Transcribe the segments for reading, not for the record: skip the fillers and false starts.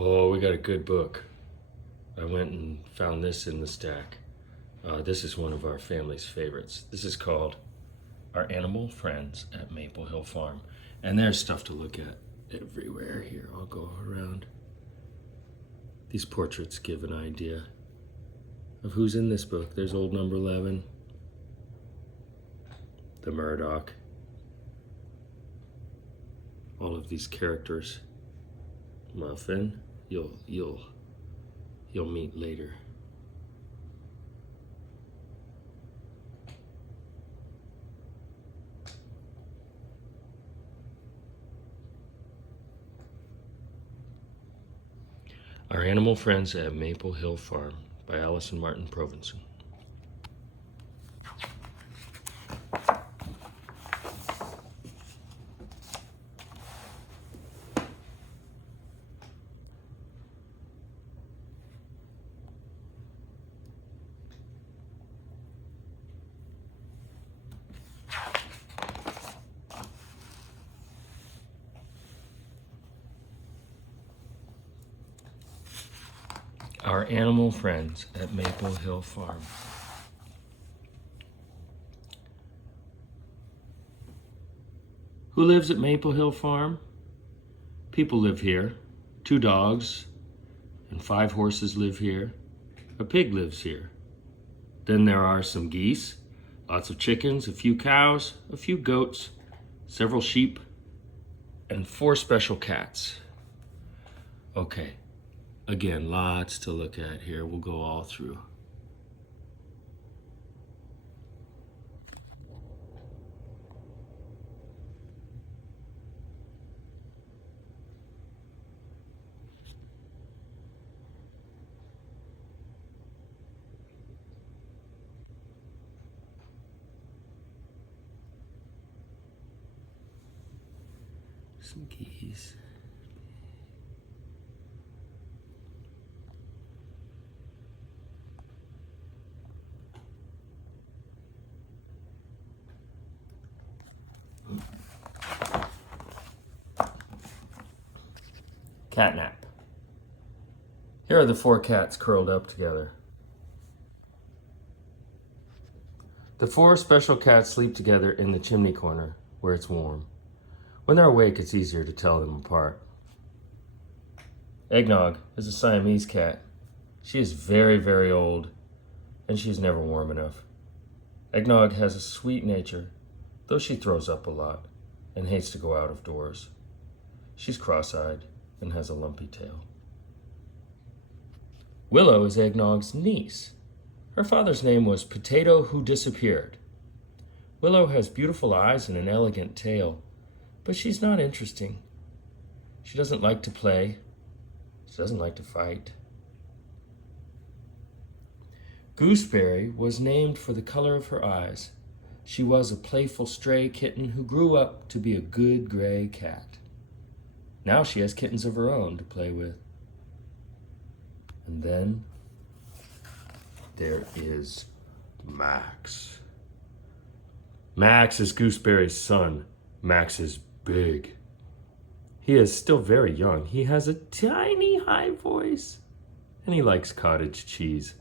Oh, we got a good book. I went and found this in the stack. This is one of our family's favorites. This is called Our Animal Friends at Maple Hill Farm. And there's stuff to look at everywhere here. I'll go around. These portraits give an idea of who's in this book. There's old number 11, the Murdoch, all of these characters. Muffin, you'll meet later. Our Animal Friends at Maple Hill Farm by Allison Martin Provenson. Our Animal Friends at Maple Hill Farm. Who lives at Maple Hill Farm? People live here. 2 dogs and 5 horses live here. A pig lives here. Then there are some geese, lots of chickens, a few cows, a few goats, several sheep, and 4 special cats. Okay. Again, lots to look at here. We'll go all through. Some geese. Catnap. Here are the 4 cats curled up together. The 4 special cats sleep together in the chimney corner where it's warm. When they're awake, it's easier to tell them apart. Eggnog is a Siamese cat. She is very, very old, and she's never warm enough. Eggnog has a sweet nature, though she throws up a lot and hates to go out of doors. She's cross-eyed and has a lumpy tail. Willow is Eggnog's niece. Her father's name was Potato Who Disappeared. Willow has beautiful eyes and an elegant tail, but she's not interesting. She doesn't like to play. She doesn't like to fight. Gooseberry was named for the color of her eyes. She was a playful stray kitten who grew up to be a good gray cat. Now she has kittens of her own to play with. And then there is Max. Max is Gooseberry's son. Max is big. He is still very young. He has a tiny high voice, and he likes cottage cheese.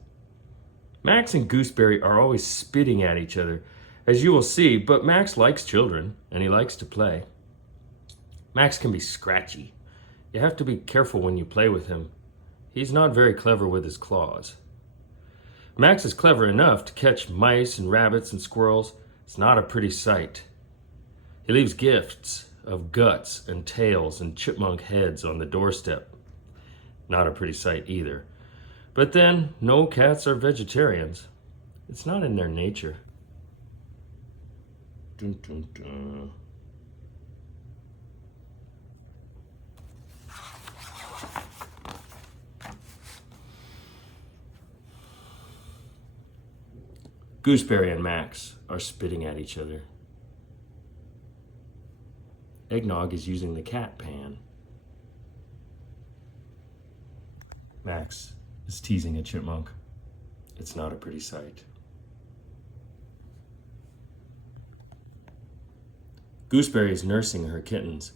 Max and Gooseberry are always spitting at each other, as you will see, but Max likes children, and he likes to play. Max can be scratchy. You have to be careful when you play with him. He's not very clever with his claws. Max is clever enough to catch mice and rabbits and squirrels. It's not a pretty sight. He leaves gifts of guts and tails and chipmunk heads on the doorstep. Not a pretty sight either. But then, no cats are vegetarians. It's not in their nature. Dun, dun, dun. Gooseberry and Max are spitting at each other. Eggnog is using the cat pan. Max is teasing a chipmunk. It's not a pretty sight. Gooseberry is nursing her kittens.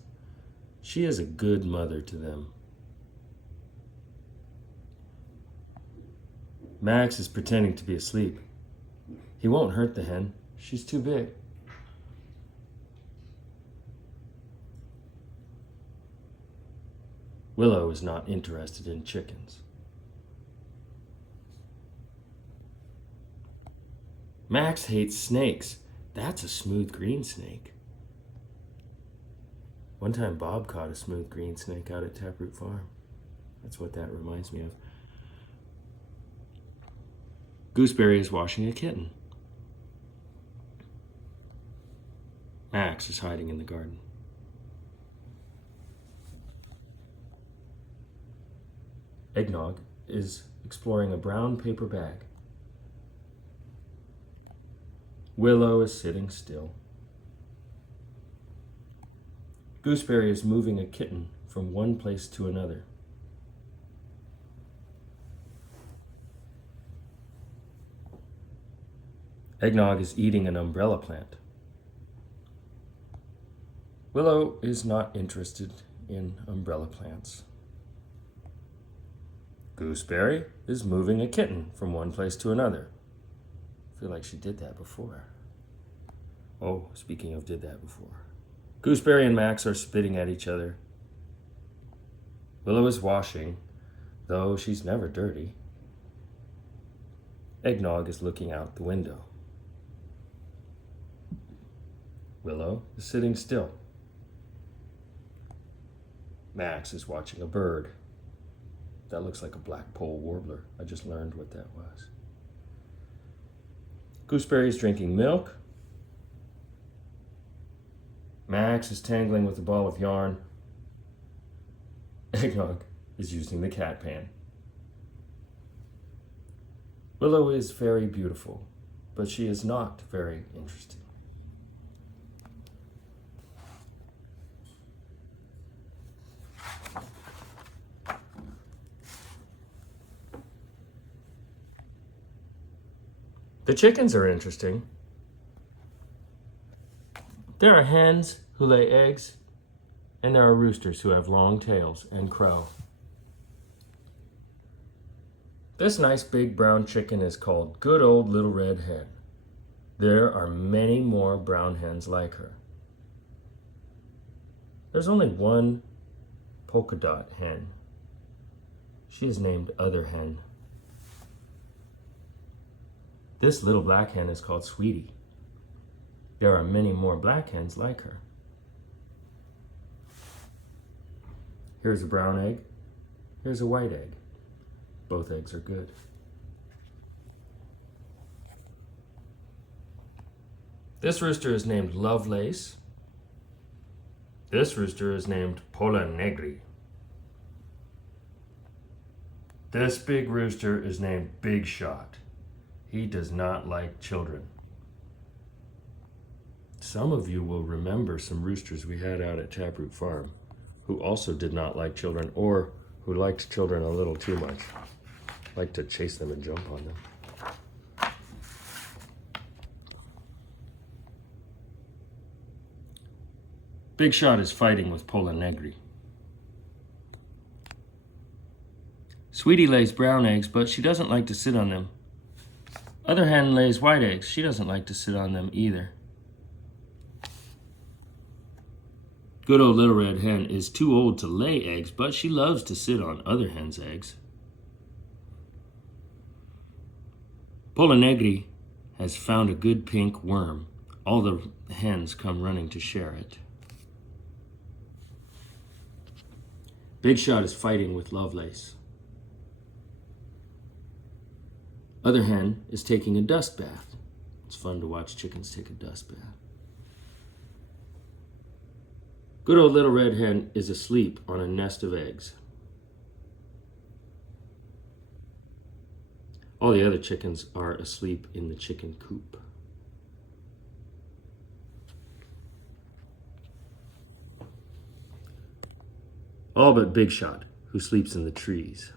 She is a good mother to them. Max is pretending to be asleep. He won't hurt the hen. She's too big. Willow is not interested in chickens. Max hates snakes. That's a smooth green snake. One time Bob caught a smooth green snake out at Taproot Farm. That's what that reminds me of. Gooseberry is washing a kitten. Max is hiding in the garden. Eggnog is exploring a brown paper bag. Willow is sitting still. Gooseberry is moving a kitten from one place to another. Eggnog is eating an umbrella plant. Willow is not interested in umbrella plants. Gooseberry is moving a kitten from one place to another. I feel like she did that before. Oh, speaking of did that before. Gooseberry and Max are spitting at each other. Willow is washing, though she's never dirty. Eggnog is looking out the window. Willow is sitting still. Max is watching a bird. That looks like a black-poll warbler. I just learned what that was. Gooseberry is drinking milk. Max is tangling with a ball of yarn. Eggnog is using the cat pan. Willow is very beautiful, but she is not very interesting. The chickens are interesting. There are hens who lay eggs, and there are roosters who have long tails and crow. This nice big brown chicken is called Good Old Little Red Hen. There are many more brown hens like her. There's only one polka dot hen. She is named Other Hen. This little black hen is called Sweetie. There are many more black hens like her. Here's a brown egg. Here's a white egg. Both eggs are good. This rooster is named Lovelace. This rooster is named Pola Negri. This big rooster is named Big Shot. He does not like children. Some of you will remember some roosters we had out at Taproot Farm who also did not like children, or who liked children a little too much. Liked to chase them and jump on them. Big Shot is fighting with Pola Negri. Sweetie lays brown eggs, but she doesn't like to sit on them. Other hen lays white eggs. She doesn't like to sit on them either. Good Old Little Red Hen is too old to lay eggs, but she loves to sit on other hens' eggs. Pola Negri has found a good pink worm. All the hens come running to share it. Big Shot is fighting with Lovelace. Other hen is taking a dust bath. It's fun to watch chickens take a dust bath. Good Old Little Red Hen is asleep on a nest of eggs. All the other chickens are asleep in the chicken coop. All but Big Shot, who sleeps in the trees.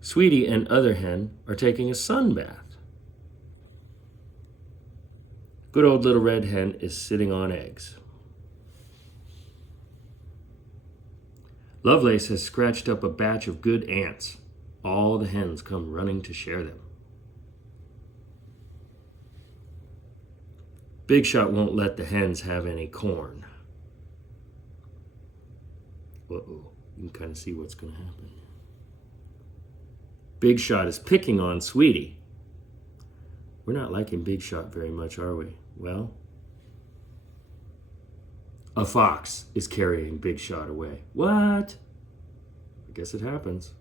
Sweetie and Other Hen are taking a sun bath. Good Old Little Red Hen is sitting on eggs. Lovelace has scratched up a batch of good ants. All the hens come running to share them. Big Shot won't let the hens have any corn. Uh-oh, you can kind of see what's going to happen. Big Shot is picking on Sweetie. We're not liking Big Shot very much, are we? Well, a fox is carrying Big Shot away. What? I guess it happens.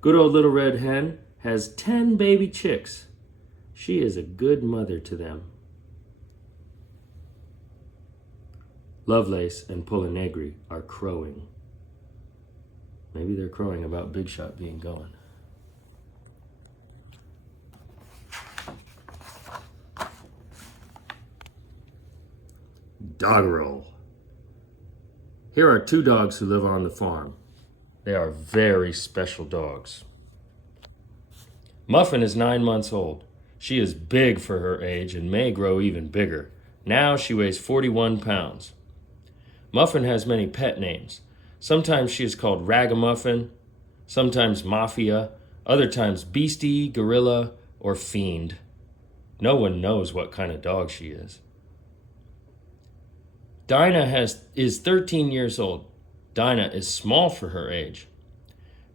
Good old little red hen has 10 baby chicks. She is a good mother to them. Lovelace and Polinegri are crowing. Maybe they're crowing about Big Shot being gone. Doggerel. Here are 2 dogs who live on the farm. They are very special dogs. Muffin is 9 months old. She is big for her age and may grow even bigger. Now she weighs 41 pounds. Muffin has many pet names. Sometimes she is called Ragamuffin, sometimes Mafia, other times Beastie, Gorilla, or Fiend. No one knows what kind of dog she is. Dinah is 13 years old. Dinah is small for her age,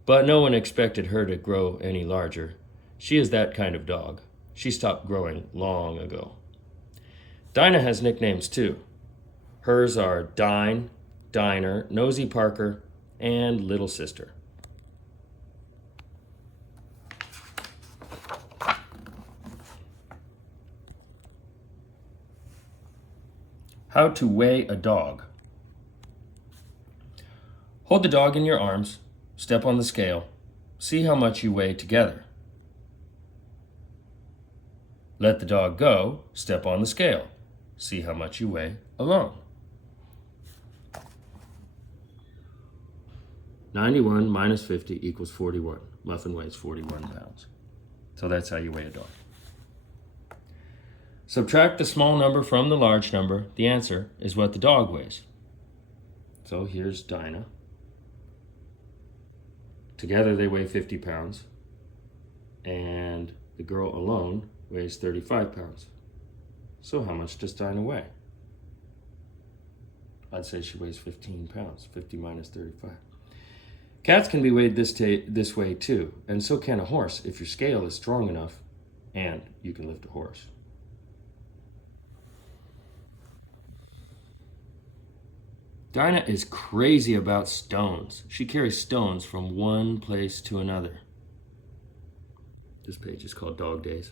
but no one expected her to grow any larger. She is that kind of dog. She stopped growing long ago. Dinah has nicknames too. Hers are Dine, Diner, Nosy Parker, and Little Sister. How to weigh a dog. Hold the dog in your arms, step on the scale, see how much you weigh together. Let the dog go, step on the scale, see how much you weigh alone. 91 minus 50 equals 41. Muffin weighs 41 pounds. So that's how you weigh a dog. Subtract the small number from the large number. The answer is what the dog weighs. So here's Dinah. Together they weigh 50 pounds. And the girl alone weighs 35 pounds. So how much does Dinah weigh? I'd say she weighs 15 pounds. 50 minus 35. Cats can be weighed this way too, and so can a horse if your scale is strong enough and you can lift a horse. Dinah is crazy about stones. She carries stones from one place to another. This page is called Dog Days.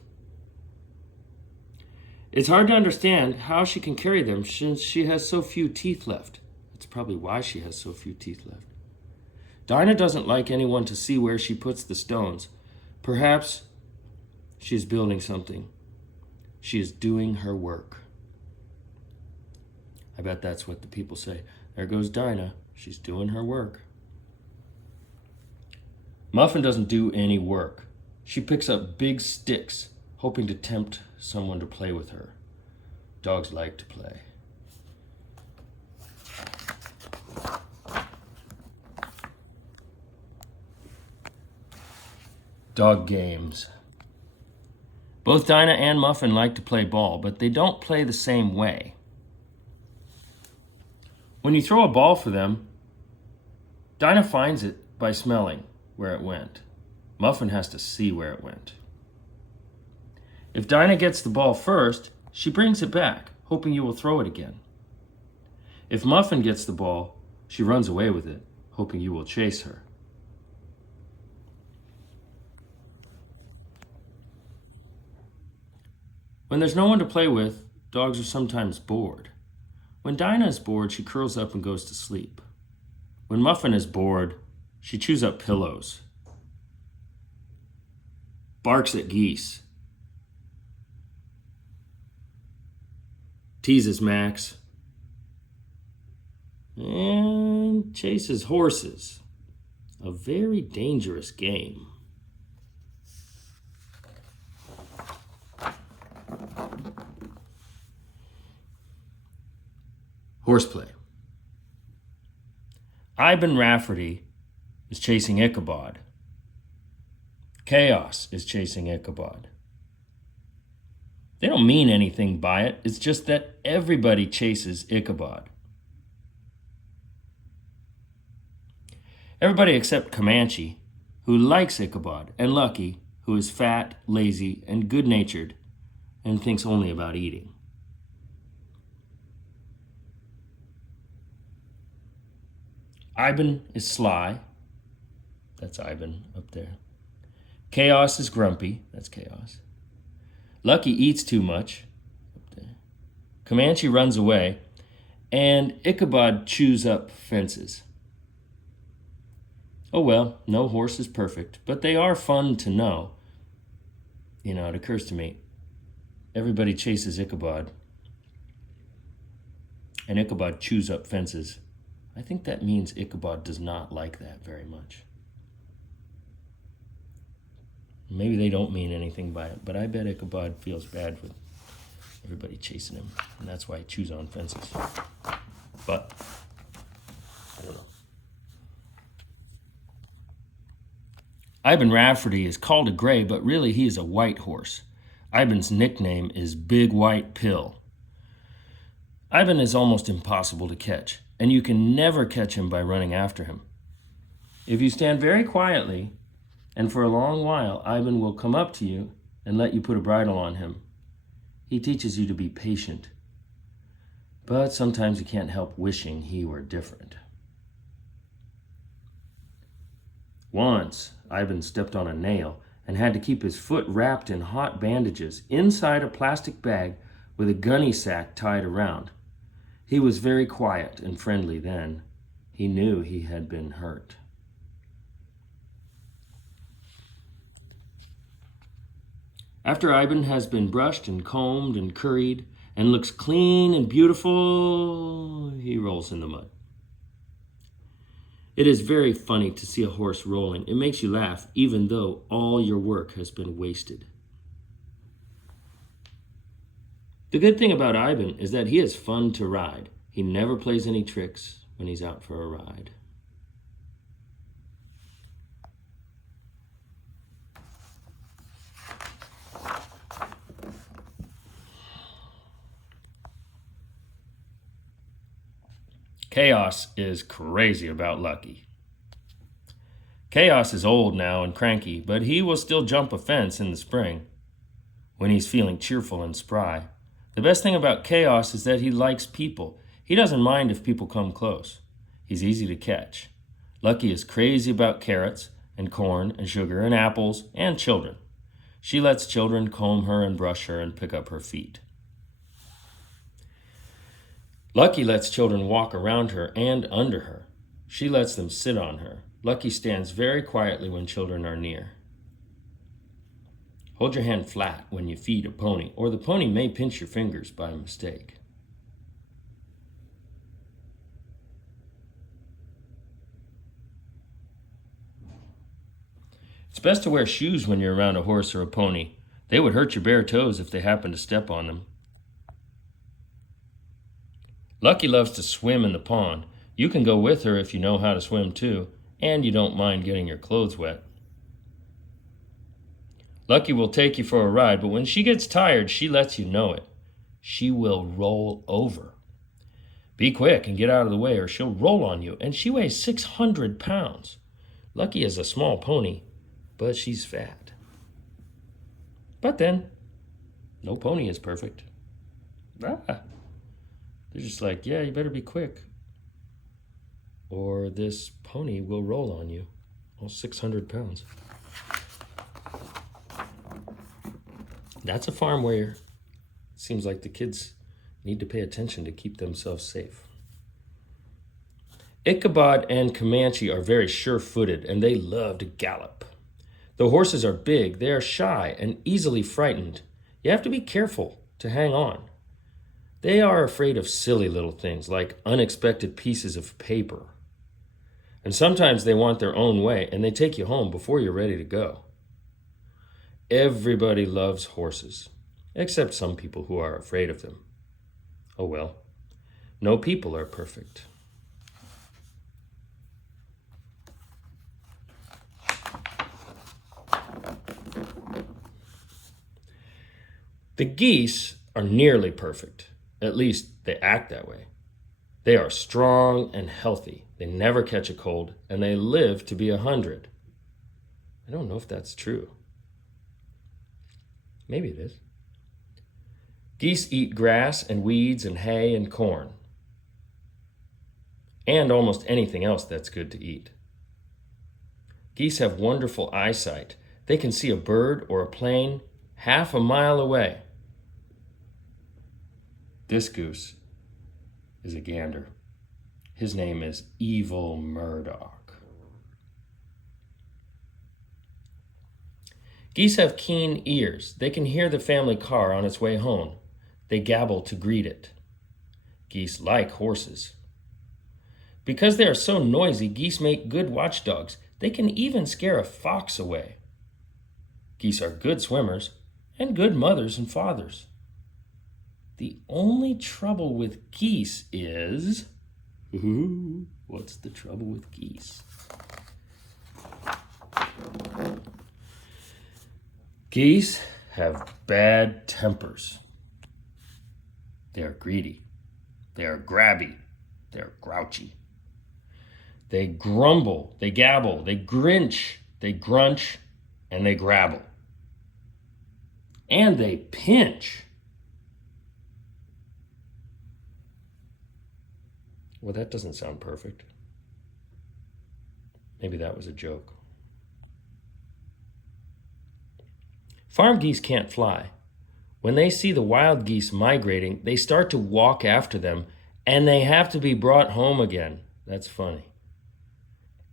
It's hard to understand how she can carry them since she has so few teeth left. That's probably why she has so few teeth left. Dinah doesn't like anyone to see where she puts the stones. Perhaps she is building something. She is doing her work. I bet that's what the people say. There goes Dinah. She's doing her work. Muffin doesn't do any work. She picks up big sticks, hoping to tempt someone to play with her. Dogs like to play. Dog games. Both Dinah and Muffin like to play ball, but they don't play the same way. When you throw a ball for them, Dinah finds it by smelling where it went. Muffin has to see where it went. If Dinah gets the ball first, she brings it back, hoping you will throw it again. If Muffin gets the ball, she runs away with it, hoping you will chase her. When there's no one to play with, dogs are sometimes bored. When Dinah is bored, she curls up and goes to sleep. When Muffin is bored, she chews up pillows, barks at geese, teases Max, and chases horses. A very dangerous game. Horseplay. Ivan Rafferty is chasing Ichabod. Chaos is chasing Ichabod. They don't mean anything by it. It's just that everybody chases Ichabod. Everybody except Comanche, who likes Ichabod, and Lucky, who is fat, lazy, and good-natured, and thinks only about eating. Ivan is sly. That's Ivan up there. Chaos is grumpy. That's Chaos. Lucky eats too much. Up there. Comanche runs away. And Ichabod chews up fences. Oh well, no horse is perfect, but they are fun to know. You know, it occurs to me, everybody chases Ichabod, and Ichabod chews up fences. I think that means Ichabod does not like that very much. Maybe they don't mean anything by it, but I bet Ichabod feels bad with everybody chasing him, and that's why he chews on fences. But, I don't know. Ivan Rafferty is called a gray, but really he is a white horse. Ivan's nickname is Big White Pill. Ivan is almost impossible to catch, and you can never catch him by running after him. If you stand very quietly, and for a long while, Ivan will come up to you and let you put a bridle on him. He teaches you to be patient, but sometimes you can't help wishing he were different. Once, Ivan stepped on a nail and had to keep his foot wrapped in hot bandages inside a plastic bag with a gunny sack tied around. He was very quiet and friendly then. He knew he had been hurt. After Ivan has been brushed and combed and curried and looks clean and beautiful, he rolls in the mud. It is very funny to see a horse rolling. It makes you laugh, even though all your work has been wasted. The good thing about Ivan is that he is fun to ride. He never plays any tricks when he's out for a ride. Chaos is crazy about Lucky. Chaos is old now and cranky, but he will still jump a fence in the spring when he's feeling cheerful and spry. The best thing about Chaos is that he likes people. He doesn't mind if people come close. He's easy to catch. Lucky is crazy about carrots and corn and sugar and apples and children. She lets children comb her and brush her and pick up her feet. Lucky lets children walk around her and under her. She lets them sit on her. Lucky stands very quietly when children are near. Hold your hand flat when you feed a pony, or the pony may pinch your fingers by mistake. It's best to wear shoes when you're around a horse or a pony. They would hurt your bare toes if they happen to step on them. Lucky loves to swim in the pond. You can go with her if you know how to swim too, and you don't mind getting your clothes wet. Lucky will take you for a ride, but when she gets tired, she lets you know it. She will roll over. Be quick and get out of the way or she'll roll on you, and she weighs 600 pounds. Lucky is a small pony, but she's fat. But then, no pony is perfect. They're just like, yeah, you better be quick, or this pony will roll on you. All 600 pounds. That's a farm where it seems like the kids need to pay attention to keep themselves safe. Ichabod and Comanche are very sure-footed, and they love to gallop. The horses are big, they are shy, and easily frightened. You have to be careful to hang on. They are afraid of silly little things like unexpected pieces of paper. And sometimes they want their own way and they take you home before you're ready to go. Everybody loves horses, except some people who are afraid of them. Oh well, no people are perfect. The geese are nearly perfect. At least they act that way. They are strong and healthy. They never catch a cold, and they live to be 100. I don't know if that's true. Maybe it is. Geese eat grass and weeds and hay and corn, and almost anything else that's good to eat. Geese have wonderful eyesight. They can see a bird or a plane half a mile away. This goose is a gander. His name is Evil Murdoch. Geese have keen ears. They can hear the family car on its way home. They gabble to greet it. Geese like horses. Because they are so noisy, geese make good watchdogs. They can even scare a fox away. Geese are good swimmers and good mothers and fathers. The only trouble with geese is... Ooh, what's the trouble with geese? Geese have bad tempers. They are greedy. They are grabby. They are grouchy. They grumble, they gabble, they grinch, they grunch, and they grabble. And they pinch. Well, that doesn't sound perfect. Maybe that was a joke. Farm geese can't fly. When they see the wild geese migrating, they start to walk after them, and they have to be brought home again. That's funny.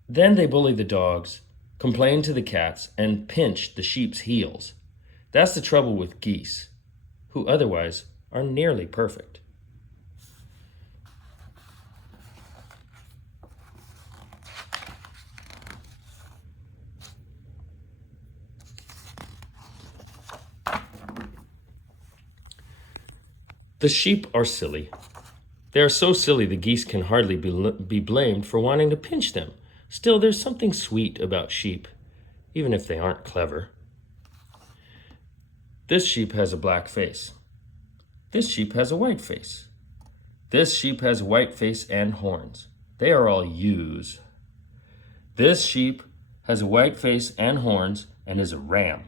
Then they bully the dogs, complain to the cats, and pinch the sheep's heels. That's the trouble with geese, who otherwise are nearly perfect. The sheep are silly. They are so silly the geese can hardly be blamed for wanting to pinch them. Still, there's something sweet about sheep, even if they aren't clever. This sheep has a black face. This sheep has a white face. This sheep has a white face and horns. They are all ewes. This sheep has a white face and horns and is a ram.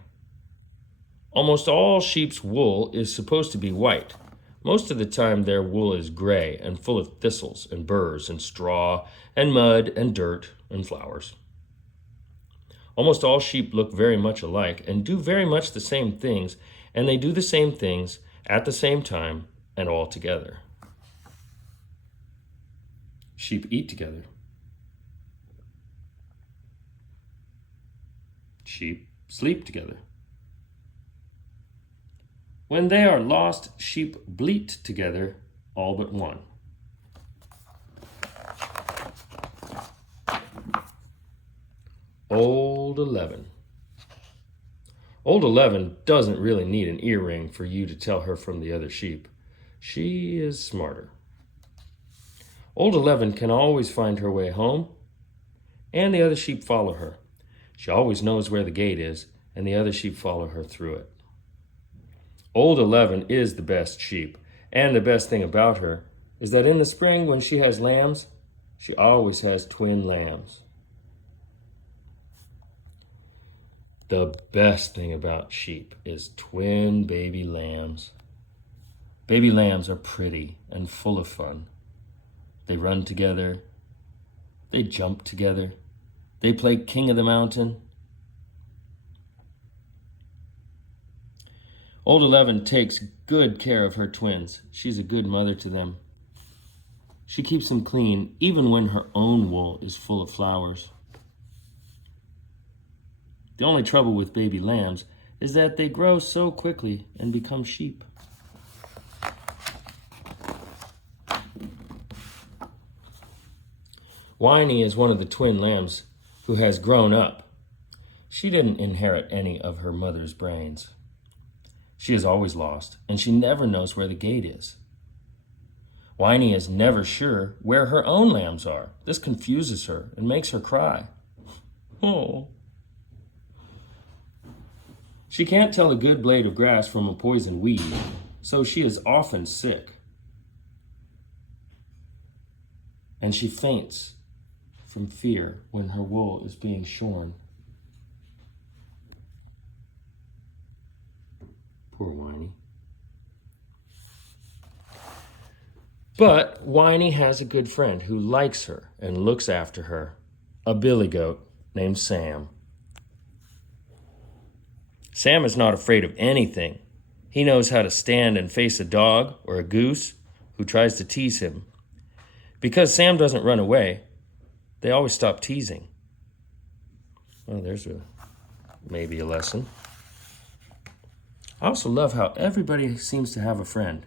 Almost all sheep's wool is supposed to be white. Most of the time their wool is gray and full of thistles and burrs and straw and mud and dirt and flowers. Almost all sheep look very much alike and do very much the same things, and they do the same things at the same time and all together. Sheep eat together. Sheep sleep together. When they are lost, sheep bleat together, all but one. Old 11. Old 11 doesn't really need an earring for you to tell her from the other sheep. She is smarter. Old 11 can always find her way home, and the other sheep follow her. She always knows where the gate is, and the other sheep follow her through it. Old 11 is the best sheep, and the best thing about her is that in the spring when she has lambs, she always has twin lambs. The best thing about sheep is twin baby lambs. Baby lambs are pretty and full of fun. They run together. They jump together. They play king of the mountain. Old 11 takes good care of her twins. She's a good mother to them. She keeps them clean even when her own wool is full of flowers. The only trouble with baby lambs is that they grow so quickly and become sheep. Whiny is one of the twin lambs who has grown up. She didn't inherit any of her mother's brains. She is always lost, and she never knows where the gate is. Whiny is never sure where her own lambs are. This confuses her and makes her cry. Oh. She can't tell a good blade of grass from a poison weed, so she is often sick. And she faints from fear when her wool is being shorn. Poor Whiny. But Whiny has a good friend who likes her and looks after her, a billy goat named Sam. Sam is not afraid of anything. He knows how to stand and face a dog or a goose who tries to tease him. Because Sam doesn't run away, they always stop teasing. Well, there's maybe a lesson. I also love how everybody seems to have a friend.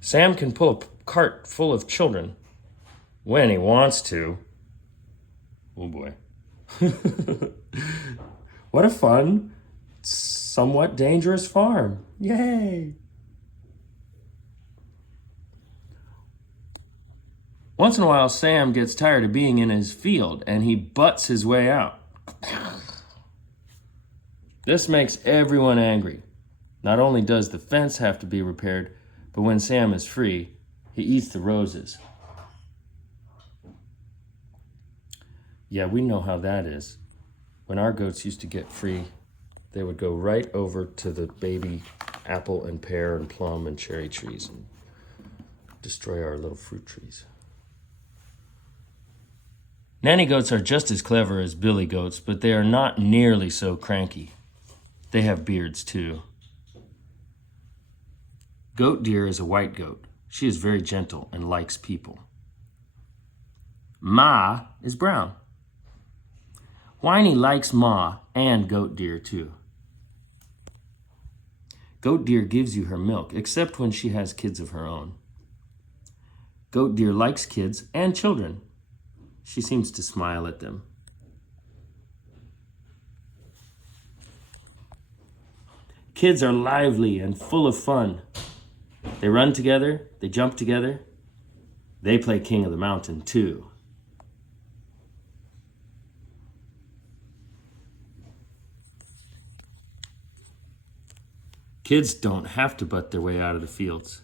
Sam can pull a cart full of children when he wants to. Oh boy. What a fun, somewhat dangerous farm. Yay! Once in a while, Sam gets tired of being in his field and he butts his way out. This makes everyone angry. Not only does the fence have to be repaired, but when Sam is free, he eats the roses. Yeah, we know how that is. When our goats used to get free, they would go right over to the baby apple and pear and plum and cherry trees and destroy our little fruit trees. Nanny goats are just as clever as billy goats, but they are not nearly so cranky. They have beards too. Goat deer is a white goat. She is very gentle and likes people. Ma is brown. Whiny likes Ma and goat deer too. Goat deer gives you her milk, except when she has kids of her own. Goat deer likes kids and children. She seems to smile at them. Kids are lively and full of fun. They run together, they jump together. They play King of the Mountain too. Kids don't have to butt their way out of the fields.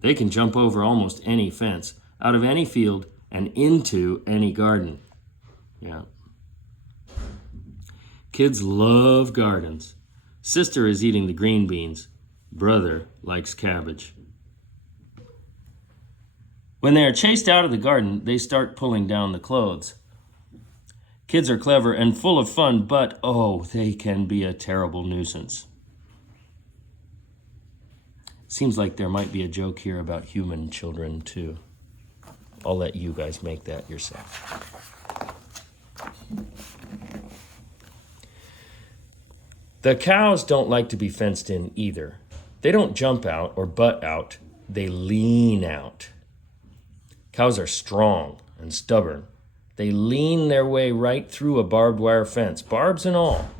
They can jump over almost any fence, out of any field, and into any garden. Yeah. Kids love gardens. Sister is eating the green beans. Brother likes cabbage. When they are chased out of the garden, they start pulling down the clothes. Kids are clever and full of fun, but oh, they can be a terrible nuisance. Seems like there might be a joke here about human children too. I'll let you guys make that yourself. The cows don't like to be fenced in either. They don't jump out or butt out, they lean out. Cows are strong and stubborn. They lean their way right through a barbed wire fence, barbs and all.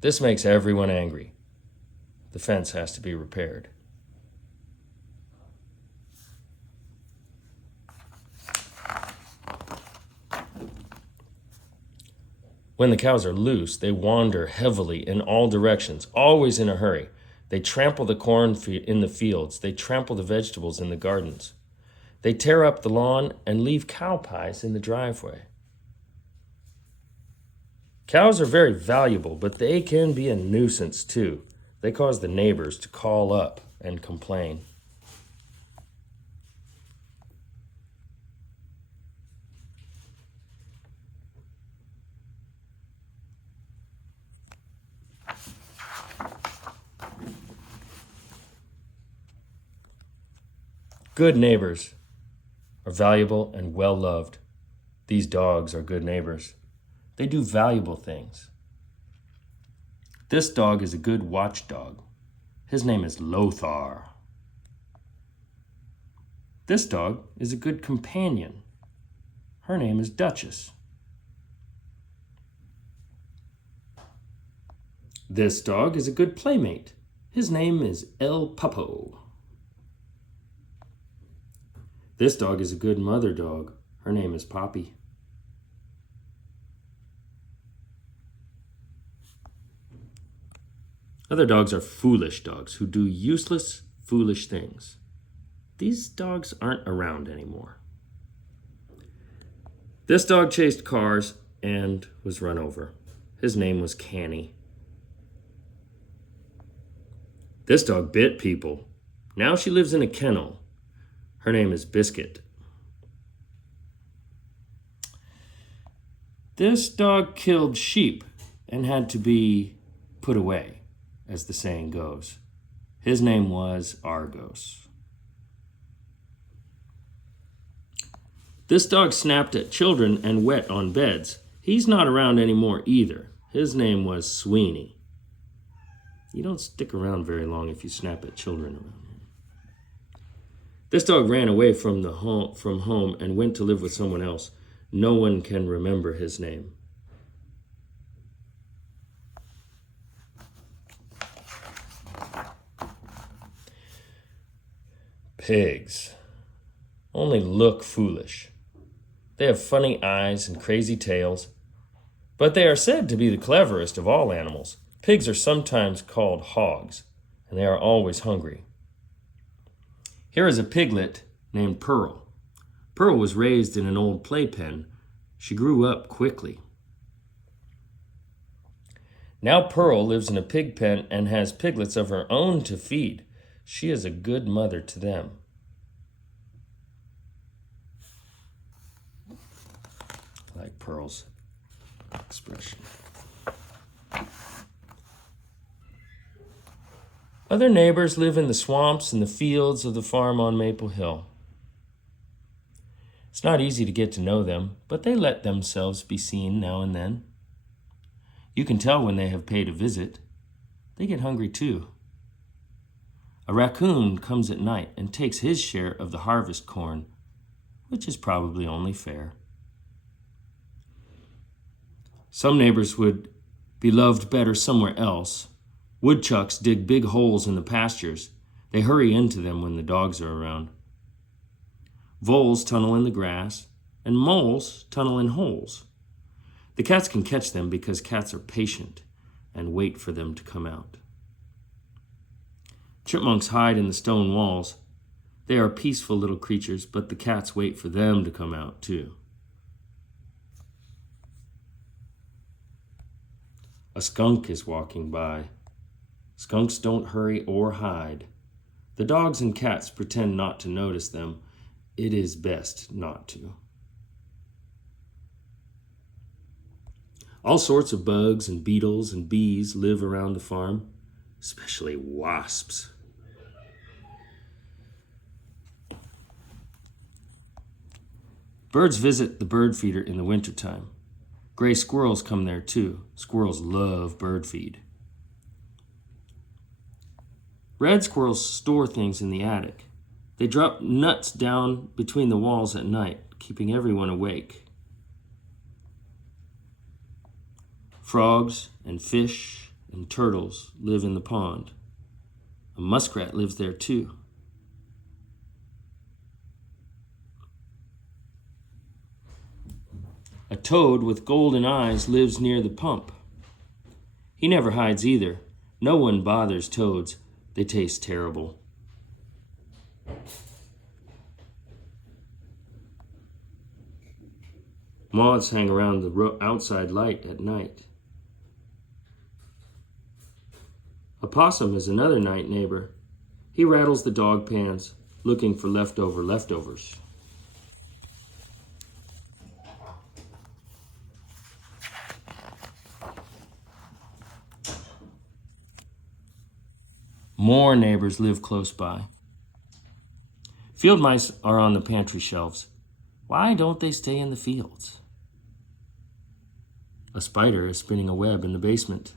This makes everyone angry. The fence has to be repaired. When the cows are loose, they wander heavily in all directions, always in a hurry. They trample the corn in the fields. They trample the vegetables in the gardens. They tear up the lawn and leave cow pies in the driveway. Cows are very valuable, but they can be a nuisance too. They cause the neighbors to call up and complain. Good neighbors are valuable and well-loved. These dogs are good neighbors. They do valuable things. This dog is a good watchdog. His name is Lothar. This dog is a good companion. Her name is Duchess. This dog is a good playmate. His name is El Pupo. This dog is a good mother dog. Her name is Poppy. Other dogs are foolish dogs who do useless, foolish things. These dogs aren't around anymore. This dog chased cars and was run over. His name was Canny. This dog bit people. Now she lives in a kennel. Her name is Biscuit. This dog killed sheep and had to be put away, as the saying goes. His name was Argos. This dog snapped at children and wet on beds. He's not around anymore either. His name was Sweeney. You don't stick around very long if you snap at children around here. This dog ran away from home and went to live with someone else. No one can remember his name. Pigs only look foolish. They have funny eyes and crazy tails, but they are said to be the cleverest of all animals. Pigs are sometimes called hogs, and they are always hungry. Here is a piglet named Pearl. Pearl was raised in an old playpen. She grew up quickly. Now Pearl lives in a pig pen and has piglets of her own to feed. She is a good mother to them. I like Pearl's expression. Other neighbors live in the swamps and the fields of the farm on Maple Hill. It's not easy to get to know them, but they let themselves be seen now and then. You can tell when they have paid a visit. They get hungry too. A raccoon comes at night and takes his share of the harvest corn, which is probably only fair. Some neighbors would be loved better somewhere else. Woodchucks dig big holes in the pastures. They hurry into them when the dogs are around. Voles tunnel in the grass, and moles tunnel in holes. The cats can catch them because cats are patient and wait for them to come out. Chipmunks hide in the stone walls. They are peaceful little creatures, but the cats wait for them to come out too. A skunk is walking by. Skunks don't hurry or hide. The dogs and cats pretend not to notice them. It is best not to. All sorts of bugs and beetles and bees live around the farm, especially wasps. Birds visit the bird feeder in the wintertime. Gray squirrels come there too. Squirrels love bird feed. Red squirrels store things in the attic. They drop nuts down between the walls at night, keeping everyone awake. Frogs and fish and turtles live in the pond. A muskrat lives there too. A toad with golden eyes lives near the pump. He never hides either. No one bothers toads. They taste terrible. Moths hang around the outside light at night. A possum is another night neighbor. He rattles the dog pans, looking for leftovers. More neighbors live close by. Field mice are on the pantry shelves. Why don't they stay in the fields? A spider is spinning a web in the basement.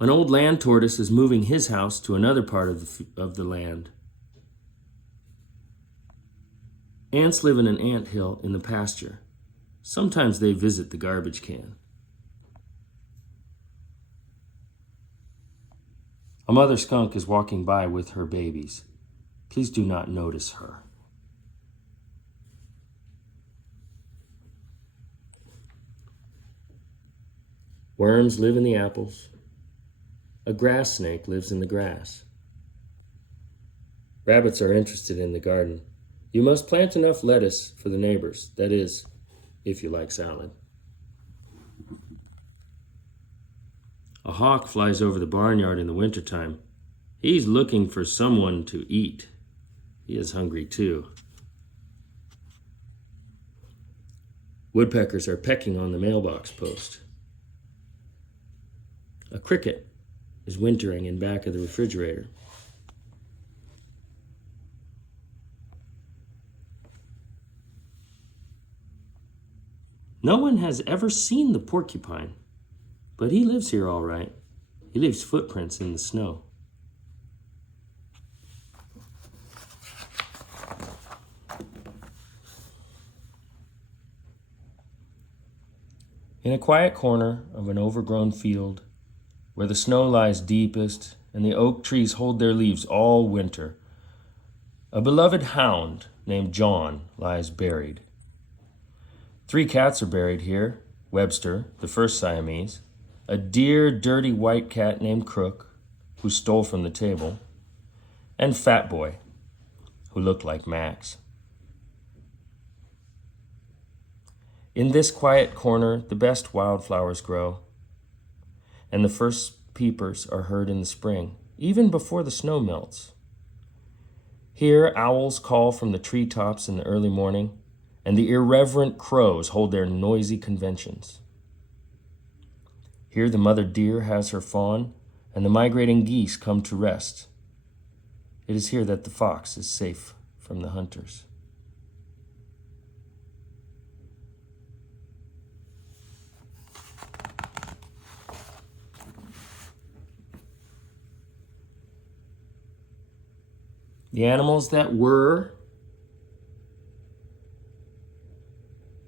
An old land tortoise is moving his house to another part of the land. Ants live in an ant hill in the pasture. Sometimes they visit the garbage can. A mother skunk is walking by with her babies. Please do not notice her. Worms live in the apples. A grass snake lives in the grass. Rabbits are interested in the garden. You must plant enough lettuce for the neighbors, that is, if you like salad. A hawk flies over the barnyard in the wintertime. He's looking for someone to eat. He is hungry too. Woodpeckers are pecking on the mailbox post. A cricket is wintering in back of the refrigerator. No one has ever seen the porcupine, but he lives here all right. He leaves footprints in the snow. In a quiet corner of an overgrown field, where the snow lies deepest and the oak trees hold their leaves all winter, a beloved hound named John lies buried. 3 cats are buried here: Webster, the first Siamese, a dear, dirty white cat named Crook, who stole from the table, and Fat Boy, who looked like Max. In this quiet corner, the best wildflowers grow, and the first peepers are heard in the spring, even before the snow melts. Here, owls call from the treetops in the early morning, and the irreverent crows hold their noisy conventions. Here, the mother deer has her fawn, and the migrating geese come to rest. It is here that the fox is safe from the hunters. The animals that were,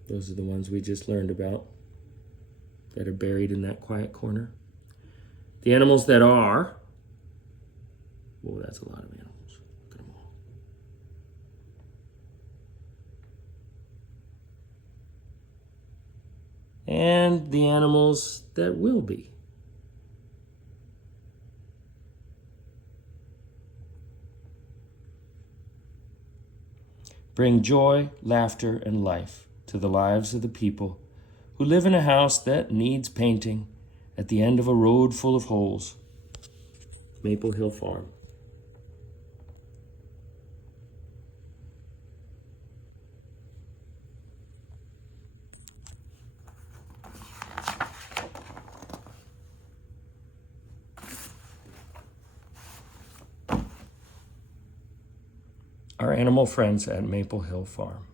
those are the ones we just learned about, that are buried in that quiet corner. The animals that are, whoa, that's a lot of animals. Look at them all. And the animals that will be. Bring joy, laughter, and life to the lives of the people who live in a house that needs painting at the end of a road full of holes. Maple Hill Farm. Our animal friends at Maple Hill Farm.